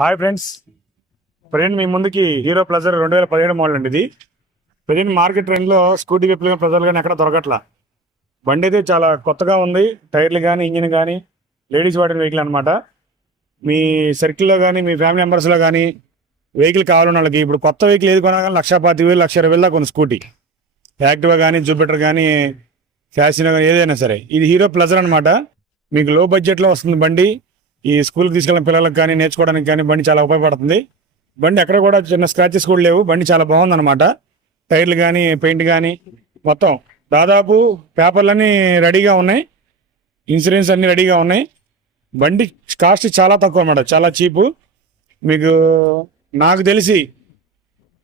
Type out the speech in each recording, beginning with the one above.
Hi friends, present మీ ముందుకి hero pleasure 2017 model అండి. ఇది ప్రజెంట్ మార్కెట్ ట్రెండ్లో స్కూటీ విప్లవ ప్లజర్ కానీ ఎక్కడ దొరకట్లా. బండి అయితే చాలా కొత్తగా ఉంది. టైర్లు కానీ ఇంజిన్ కానీ లేడీస్ వాడిన వెహికల్ అనమాట. మీ సర్కిల్లో కానీ మీ ఫ్యామిలీ మెంబర్స్లో కానీ వెహికల్ కావాలన్న వాళ్ళకి ఇప్పుడు కొత్త వెహికల్ ఏది కొనా కానీ 1,25,000 1,20,000 దాకా ఉంది స్కూటీ. యాక్టివా కానీ జూపిటర్ కానీ ఫ్యాసినో కానీ ఏదైనా సరే ఇది హీరో ప్లజర్ అనమాట. మీకు లో బడ్జెట్లో వస్తుంది బండి. ఈ స్కూల్కి తీసుకెళ్ళిన పిల్లలకు కానీ నేర్చుకోవడానికి కానీ బండి చాలా ఉపయోగపడుతుంది. బండి ఎక్కడ కూడా చిన్న స్క్రాచెస్ కూడా లేవు. బండి చాలా బాగుందన్నమాట. టైర్లు కానీ పెయింట్ కానీ మొత్తం దాదాపు పేపర్లన్నీ రెడీగా ఉన్నాయి. ఇన్సూరెన్స్ అన్నీ రెడీగా ఉన్నాయి. బండి కాస్ట్ చాలా తక్కువ అన్నమాట, చాలా చీపు. మీకు నాకు తెలిసి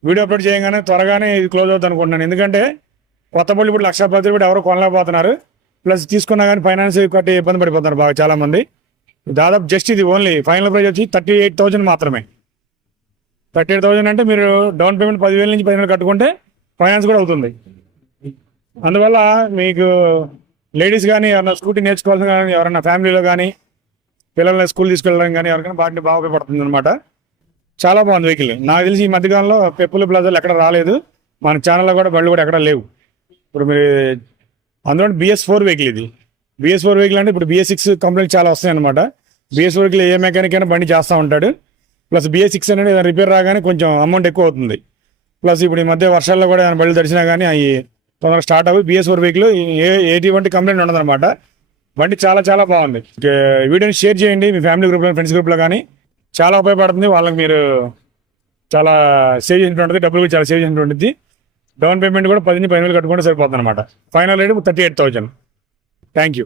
వీడియో అప్లోడ్ చేయగానే త్వరగానే ఇది క్లోజ్ అవుతుంది అనుకుంటున్నాను. ఎందుకంటే కొత్త బండి ఇప్పుడు 1,10,000 కూడా ఎవరో కొనలేకపోతున్నారు. ప్లస్ తీసుకున్నా కానీ ఫైనాన్స్ కట్టి ఇబ్బంది పడిపోతున్నారు బాగా చాలామంది. దాదాపు జస్ట్ ఇది ఓన్లీ ఫైనల్ ప్రైస్ వచ్చి 38,000 మాత్రమే. 38,000 అంటే మీరు డౌన్ పేమెంట్ 10,000 నుంచి 10,000 కట్టుకుంటే ఫైనాన్స్ కూడా అవుతుంది. అందువల్ల మీకు లేడీస్ కానీ ఎవరైనా స్కూటీ నేర్చుకోవాల్సిన కానీ ఎవరైనా ఫ్యామిలీలో కానీ పిల్లల్ని స్కూల్ తీసుకెళ్ళడం కానీ ఎవరికైనా బాగా బాగా ఉపయోగపడుతుంది అనమాట. చాలా బాగుంది వెహికల్. నాకు తెలిసి ఈ మధ్యకాలంలో పెప్పులు ప్లాజాలు ఎక్కడ రాలేదు. మన ఛానల్లో కూడా బళ్ళు కూడా ఎక్కడ లేవు. ఇప్పుడు మీరు అందులో BS4 వెహికల్ ఇది. BS4 వెహికల్ అంటే ఇప్పుడు BS6 కంప్లైంట్ చాలా వస్తాయి అనమాట. BS4 వెహికల్ ఏ మెకానిక్ అయినా బండి చేస్తూ ఉంటాడు. ప్లస్ BS6 అనేది రిపేర్ రాగానే కొంచెం అమౌంట్ ఎక్కువ అవుతుంది. ప్లస్ ఇప్పుడు ఈ మధ్య వర్షాల్లో కూడా బళ్ళు తడిచినా కానీ అవి తొందరగా స్టార్ట్ అవ్వి. BS4 వెహికల్ ఎటువంటి కంప్లైంట్ ఉండదన్నమాట. బండి చాలా చాలా బాగుంది. వీడియోని షేర్ చేయండి మీ ఫ్యామిలీ గ్రూప్లో ఫ్రెండ్స్ గ్రూప్లో కానీ. చాలా ఉపయోగపడుతుంది. వాళ్ళకి మీరు చాలా సేవ్ చేసినట్టు ఉంటుంది. డబ్బులు కూడా చాలా సేవ్ చేసినట్టు ఉంటుంది. డౌన్ పేమెంట్ కూడా 10,000 కట్టుకుంటే సరిపోతుంది అనమాట. Final rate 38,000. Thank you.